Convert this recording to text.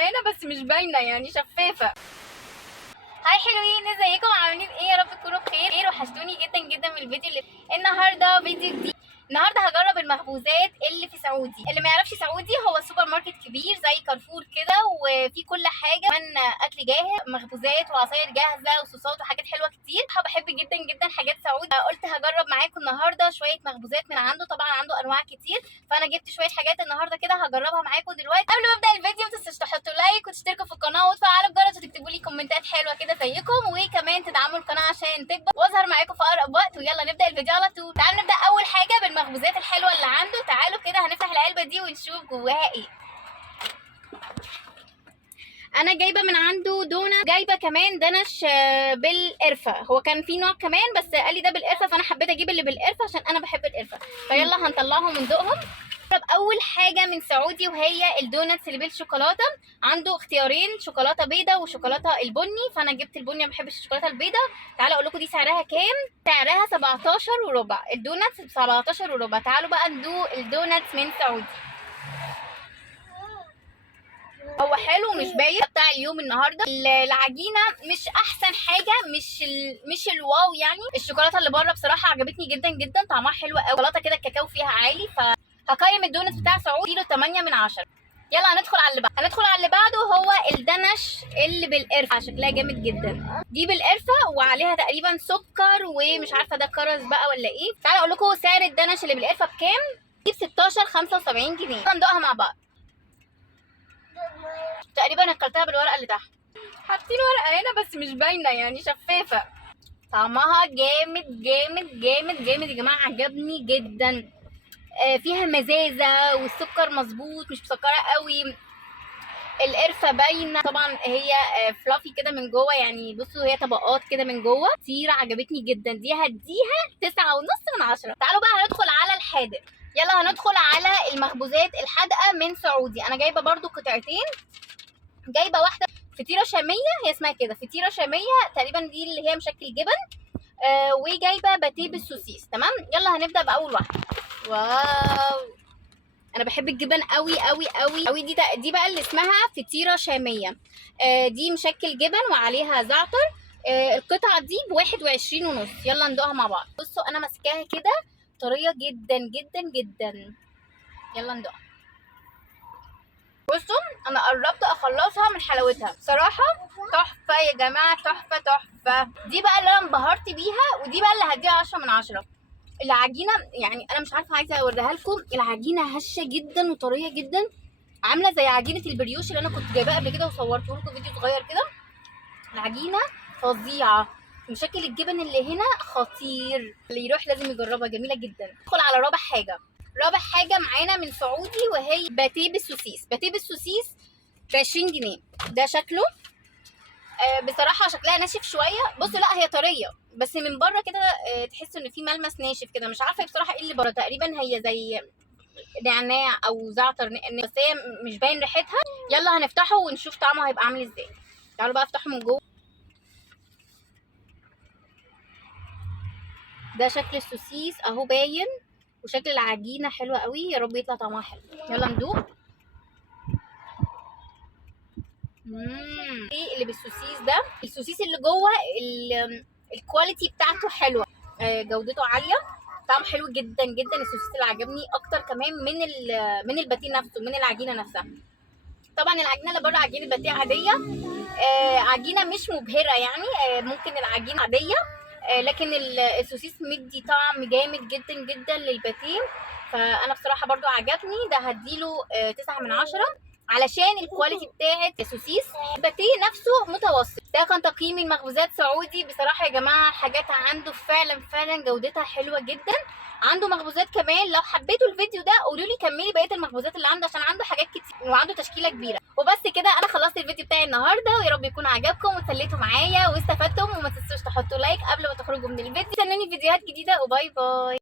غرقانه بس مش باينه يعني شفافه. هاي حلوين، ازيكم عاملين ايه؟ يا رب تكونوا بخير. وحشتوني جدا جدا من الفيديو اللي النهارده فيديو جديد. النهارده هجرب المخبوزات اللي في سعودي. اللي ما يعرفش سعودي، هو سوبر ماركت كبير زي كارفور كده، وفي كل حاجه، كمان اكل جاهز، مخبوزات وعصاير جاهزه وصوصات وحاجات حلوه كتير. بحب جدا جدا حاجات سعودي. قلت هجرب معاكم النهارده شويه مخبوزات من عنده. طبعا عنده انواع كتير، فانا جبت شويه حاجات النهارده كده هجربها معاكم دلوقتي. قبل ما ابدا الفيديو ما تنسوش تحطوا لايك وتشتركوا في القناه وتفعلوا الجرس وتكتبوا لي كومنتات حلوه كده زيكم، وكمان تدعموا القناه عشان تكبر واظهر معاكم في اقرب وقت. ويلا نبدا الفيديو على طول. تعالوا نبدا اول حاجه بالمخبوزات الحلوه اللي عنده. تعالوا كده هنفتح العلبه دي ونشوف جواها ايه. انا جايبه من عنده دونات، جايبه كمان دنش بالقرفه. هو كان في نوع كمان بس قال لي ده بالقرفه، فانا حبيت اجيب اللي بالقرفه عشان انا بحب القرفه. فيلا هنطلعهم وندوقهم. اول حاجه من سعودي وهي الدوناتس اللي بالشوكولاته. عنده اختيارين، شوكولاته بيضه وشوكولاته البني، فانا جبت البني، ما بحبش الشوكولاته البيضه. تعالوا اقول لكم دي سعرها كام. سعرها 17 وربع. الدوناتس ب 17 وربع. تعالوا بقى ندوق الدوناتس من سعودي. هو حلو مش باين. بتاع اليوم النهارده العجينه مش احسن حاجه، مش الواو يعني. الشوكولاته اللي بره بصراحه عجبتني جدا جدا، طعمها حلو قوي. شوكولاته كده الكاكاو فيها عالي، فهقيم الدونت بتاع سعودي له 8 من 10. يلا هندخل على اللي بعده. هو الدنش اللي بالقرفه، شكلها جامد جدا. دي بالقرفه وعليها تقريبا سكر ومش عارفه ده كرز بقى ولا ايه. تعالوا اقول لكم سعر الدنش اللي بالقرفه بكام. دي ب 16.75 جنيه. هندوقها مع بعض. تقريبا اكلتها بالورقه اللي تحت. حاطين ورقه هنا بس مش باينه يعني شفافه. طعمها جامد جامد جامد جامد يا جماعه، عجبني جدا. فيها مزازه والسكر مظبوط، مش مسكره قوي. القرفه باينه طبعا، هي فلافي كده من جوه يعني. بصوا هي طبقات كده من جوه كتير. عجبتني جدا. دي هديها 9.5 من 10. تعالوا بقى هندخل على الحادق. يلا هندخل على المخبوزات الحادقه من سعودي. انا جايبه برضو قطعتين. جايبه واحده فطيره شاميه، هي اسمها كده فطيره شاميه تقريبا، دي اللي هي مشكل جبن. وجايبه باتيه بالسوسيس. تمام، يلا هنبدا باول واحده. واو، انا بحب الجبن قوي قوي قوي قوي. دي بقى اللي اسمها فطيره شاميه. دي مشكل جبن وعليها زعتر. القطعه دي ب21.5. يلا ندوقها مع بعض. بصوا انا ماسكاها كده طريه جدا جدا جدا. يلا ندوقها. بصوا انا قربت اخلصها من حلاوتها بصراحه. تحفه يا جماعه، تحفه تحفه. دي بقى اللي انا انبهرت بيها، ودي بقى اللي هديها 10 من 10. العجينه يعني انا مش عارفه، عايزه اوريها لكم. العجينه هشه جدا وطريه جدا، عامله زي عجينه البريوش اللي انا كنت جايباها قبل كده وصورته لكم فيديو صغير كده. العجينه فظيعه. مشكل الجبن اللي هنا خطير، اللي يروح لازم يجربها، جميله جدا. ندخل على رابع حاجه معانا من سعودي، وهي باتيه بالسوسيس. باتيه بالسوسيس ب20 جنيه. ده شكله بصراحه شكلها ناشف شويه. بصوا لا هي طريه بس من بره كده تحس ان في ملمس ناشف كده. مش عارفه بصراحه ايه اللي بره، تقريبا هي زي نعناع او زعتر، بس هي مش باين ريحتها. يلا هنفتحه ونشوف طعمه هيبقى عامل ازاي. تعالوا بقى افتحه من جوه. ده شكل السوسيس اهو باين، وشكل العجينه حلوه قوي. يا رب يطلع طعمها حلو. يلا ندوق. ايه اللي بالسوسيس ده؟ السوسيس اللي جوه الكواليتي بتاعته حلوه، جودته عاليه، طعم حلو جدا جدا. السوسيس اللي عجبني اكتر كمان من الباتيه نفسه، من العجينه نفسها. طبعا العجينه اللي بره عجينه باتيه عاديه، عجينه مش مبهره يعني. ممكن العجينه عاديه، لكن السوسيس مدي طعم جامد جدا جدا للباتيه. فانا بصراحه برضو عجبني. ده هديله 9 من 10 علشان الكواليتي بتاعت السوسيس. الباتيه نفسه متوسط. ده كان تقييمي المخبوزات سعودي. بصراحه يا جماعه الحاجات عنده فعلا فعلا جودتها حلوه جدا. عنده مخبوزات كمان. لو حبيتوا الفيديو ده قولوا لي كملي بقيه المخبوزات اللي عنده، عشان عنده حاجات كتير وعنده تشكيله كبيره. وبس كده انا خلصت الفيديو بتاعي النهارده، ويا رب يكون عجبكم وتسليتوا معايا واستفدتم. وما تنسوش تحطوا لايك قبل ما تخرجوا من الفيديو. استنوني فيديوهات جديده، وباي باي.